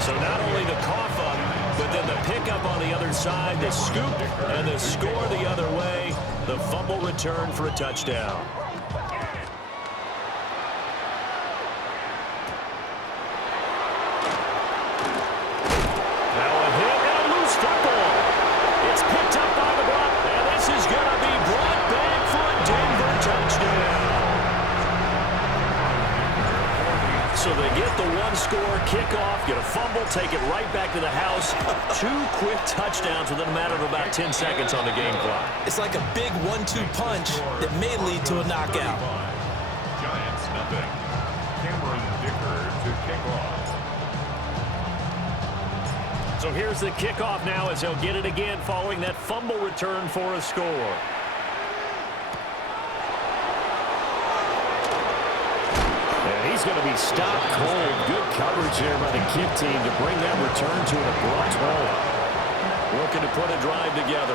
So not only the cough up, but then the pickup on the other side, the scoop, and the score the other way. The fumble return for a touchdown. Now a hit and a loose football. It's picked up by the block, and this is going to be brought back for a Denver touchdown. So they get the one-score kickoff, get a fumble, take it right back to the house. 2 quick touchdowns within a matter of about 10 seconds on the game clock. It's like a big 1-2 punch that may lead to a knockout. Giants nothing. Cameron Dicker to kick off. So here's the kickoff now as they'll get it again following that fumble return for a score. He's going to be stopped cold. Good coverage here by the kick team to bring that return to an abrupt halt. Looking to put a drive together.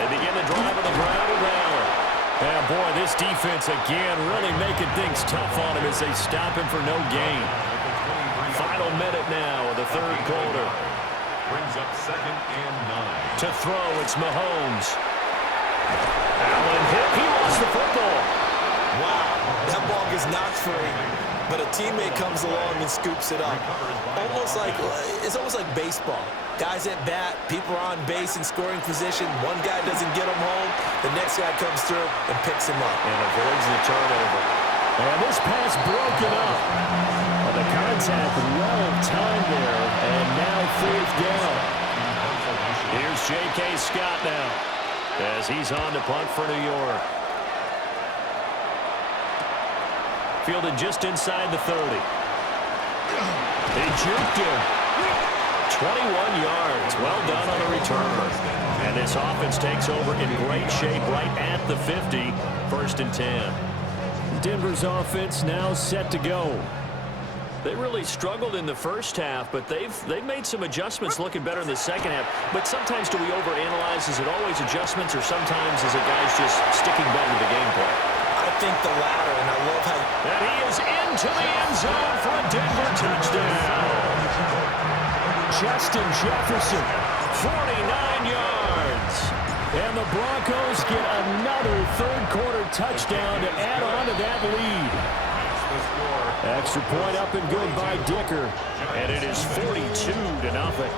They begin the drive on the ground with Allen. And boy, this defense again really making things tough on him as they stop him for no gain. Final minute now of the third quarter. Brings up 2nd and 9. To throw, it's Mahomes. Allen hit. He lost the football. Wow, that ball gets knocked free, but a teammate comes along and scoops it up. It's almost like baseball. Guys at bat, people are on base in scoring position. One guy doesn't get him home. The next guy comes through and picks him up. And avoids the turnover. And this pass broken up. Well, the contact well timed there, and now 4th down. Here's J.K. Scott now, as he's on to punt for New York. Fielded just inside the 30. They juked him. 21 yards. Well done on the return. And this offense takes over in great shape right at the 50. 1st and 10. Denver's offense now set to go. They really struggled in the first half, but they've made some adjustments looking better in the second half. But sometimes do we overanalyze? Is it always adjustments, or sometimes is it guys just sticking better to the game plan? I think the latter, and I love how... And he is into the end zone for a Denver touchdown. Justin Jefferson, 49 yards. And the Broncos get another third-quarter touchdown to add on to that lead. Extra point up and good by Dicker. And it is 42-0.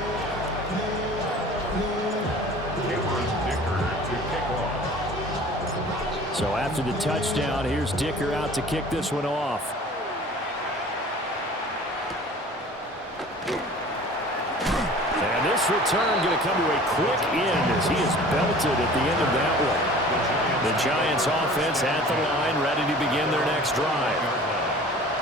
So after the touchdown, here's Dicker out to kick this one off. And this return going to come to a quick end as he is belted at the end of that one. The Giants offense at the line, ready to begin their next drive.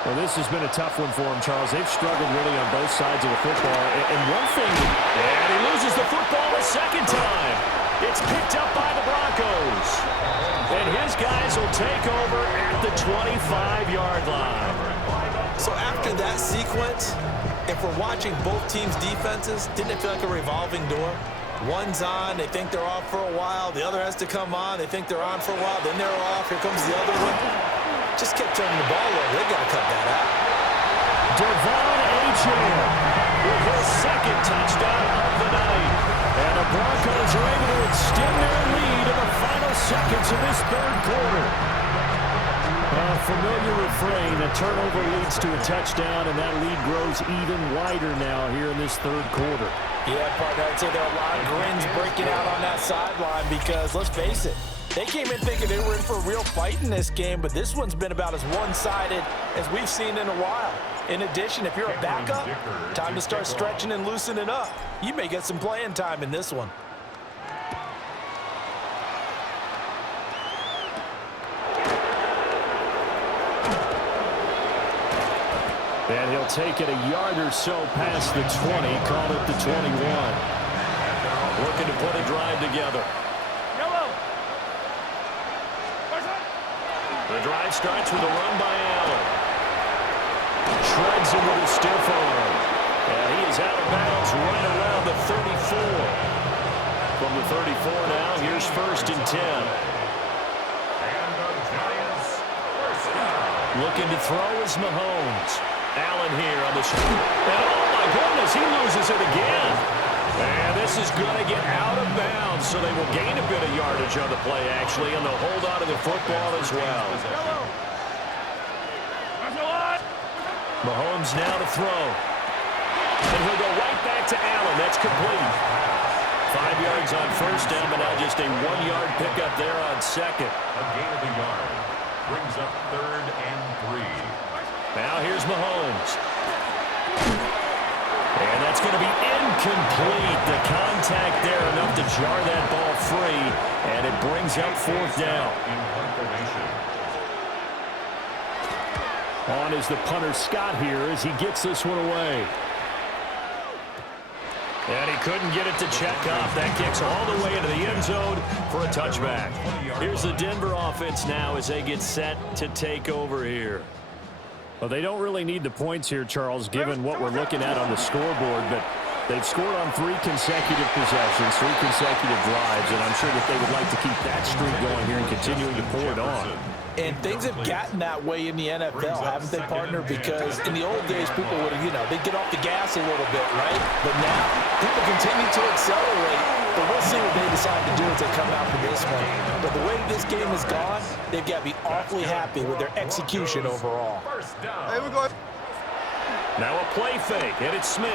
Well, this has been a tough one for him, Charles. They've struggled really on both sides of the football. And one thing, and he loses the football a second time. It's picked up by the Broncos. And his guys will take over at the 25-yard line. So after that sequence, if we're watching both teams' defenses, didn't it feel like a revolving door? One's on, they think they're off for a while. The other has to come on, they think they're on for a while. Then they're off, here comes the other one. Just kept turning the ball over. They got to cut that out. Devon Achane with his 2nd touchdown of the night. And the Broncos are able to extend their lead in the final seconds of this third quarter. A familiar refrain, a turnover leads to a touchdown, and that lead grows even wider now here in this third quarter. Yeah, partner, I'd say there are a lot of grins breaking out on that sideline because, let's face it, they came in thinking they were in for a real fight in this game, but this one's been about as one-sided as we've seen in a while. In addition, if you're a backup, time to start stretching and loosening up. You may get some playing time in this one. And he'll take it a yard or so past the 20, call it the 21. Looking to put a drive together. The drive starts with a run by Allen. Shreds him with a stiff arm. And he is out of bounds right around the 34. From the 34 now, here's 1st and 10. Looking to throw is Mahomes. Allen here on the screen. And oh my goodness, he loses it again. And this is going to get out of bounds, so they will gain a bit of yardage on the play, actually, and they'll hold on to the football as well. Mahomes now to throw. And he'll go right back to Allen. That's complete. 5 yards on first down, but now just a 1-yard pickup there on second. A gain of a yard. Brings up 3rd and 3. Now here's Mahomes. And that's going to be incomplete. The contact there enough to jar that ball free, and it brings up 4th down. On is the punter Scott here as he gets this one away. And he couldn't get it to check up. That kicks all the way into the end zone for a touchback. Here's the Denver offense now as they get set to take over here. Well, they don't really need the points here, Charles, given what we're looking at on the scoreboard, but they've scored on 3 consecutive possessions, 3 consecutive drives, and I'm sure that they would like to keep that streak going here and continuing to pour it on. And things have gotten that way in the NFL, haven't they, partner? Because in the old days, people would have, they'd get off the gas a little bit, right? But now, people continue to accelerate. But we'll see what they decide to do as they come out for this one. But the way this game has gone, they've got to be awfully happy with their execution overall. Hey, we're going. Now a play fake, and it's Smith.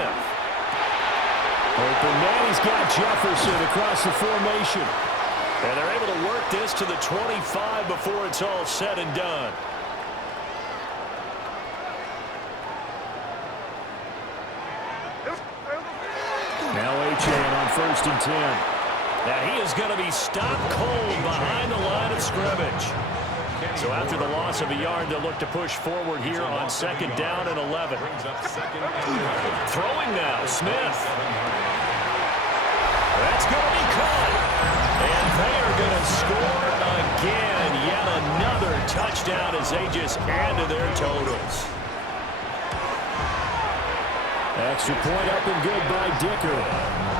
Open man, he's got Jefferson across the formation. And they're able to work this to the 25 before it's all said and done. Now A-Chain on 1st and 10. Now he is going to be stopped cold behind the line of scrimmage. So after the loss of a yard, they'll look to push forward here on 2nd down and 11. Throwing now, Smith. That's going to be caught. And they are going to score again. Yet another touchdown as they just add to their totals. Extra point up and good by Dicker.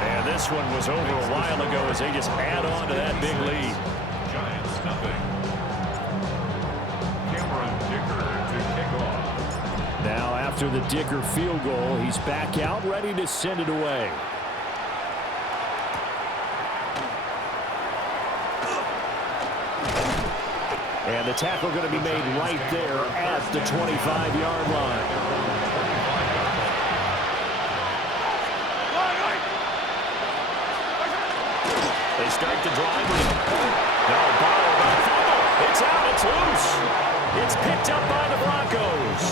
And this one was over a while ago as they just add on to that big lead. Giants nothing. Cameron Dicker to kick off. Now after the Dicker field goal, he's back out ready to send it away. And the tackle going to be made right there at the 25-yard line. They start the drive. Now ball by fumble. It's out. It's loose. It's picked up by the Broncos.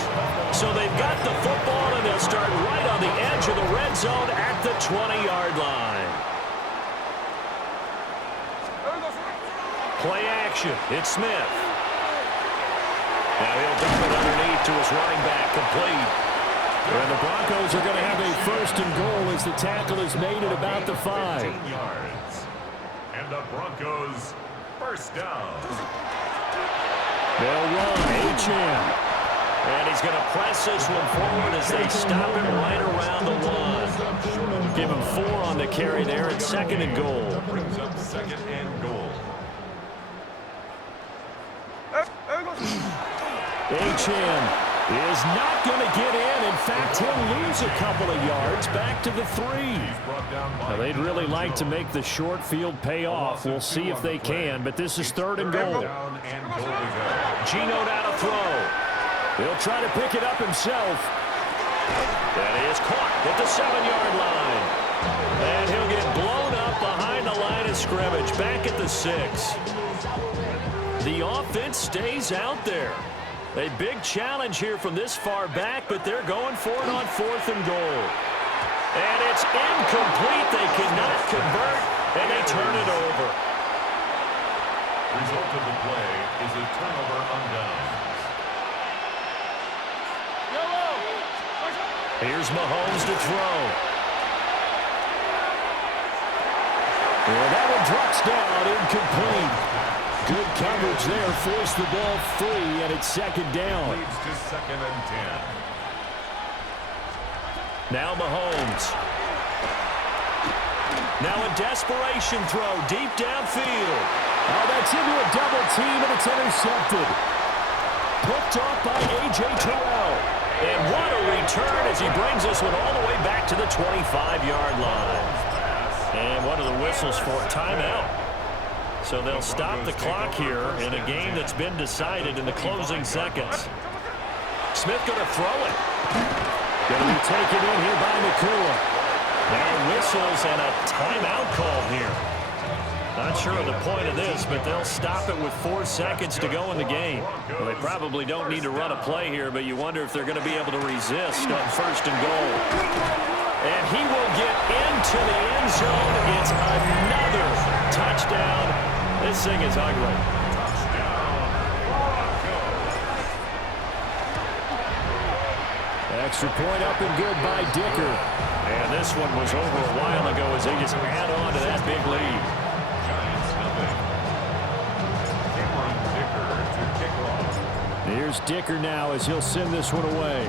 So they've got the football, and they'll start right on the edge of the red zone at the 20-yard line. Play action. It's Smith. Now he'll dump it underneath to his running back. Complete. And the Broncos are going to have a 1st and goal as the tackle is made at about the 5. 15 yards. And the Broncos 1st down. They'll run. A-Chan. And he's going to press this one forward as they stop him right around the 1. Give him 4 on the carry there at 2nd and goal. Brings up 2nd and goal. A-Chan is not going to get in. In fact, he'll lose a couple of yards back to the 3. Now, they'd really like to make the short field pay off. We'll see if they can, but this is 3rd and goal. Gino down to throw. He'll try to pick it up himself. That is caught at the 7-yard line. And he'll get blown up behind the line of scrimmage, back at the 6. The offense stays out there. A big challenge here from this far back, but they're going for it on 4th and goal. And it's incomplete. They cannot convert, and they turn it over. Result of the play is a turnover on downs. Here's Mahomes to throw. And that one drops down, incomplete. Good coverage there, forced the ball free, and it's 2nd down. Leads to 2nd and 10. Now Mahomes. Now a desperation throw deep downfield. Oh, that's into a double team, and it's intercepted. picked off by A.J. Terrell. And what a return as he brings this one all the way back to the 25-yard line. And what are the whistles for? Timeout. So they'll stop the clock here in a game that's been decided in the closing seconds. Smith going to throw it. Going to be taken in here by Nakua. Now whistles and a timeout call here. Not sure of the point of this, but they'll stop it with 4 seconds to go in the game. Well, they probably don't need to run a play here, but you wonder if they're going to be able to resist on 1st and goal. And he will get into the end zone. It's another touchdown. This thing is ugly. Extra point up and good by Dicker. And this one was over a while ago as they just add on to that big lead. Giants nothing. Dicker to kick off. Here's Dicker now as he'll send this one away.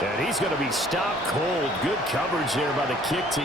And he's going to be stopped cold. Good coverage there by the kick team.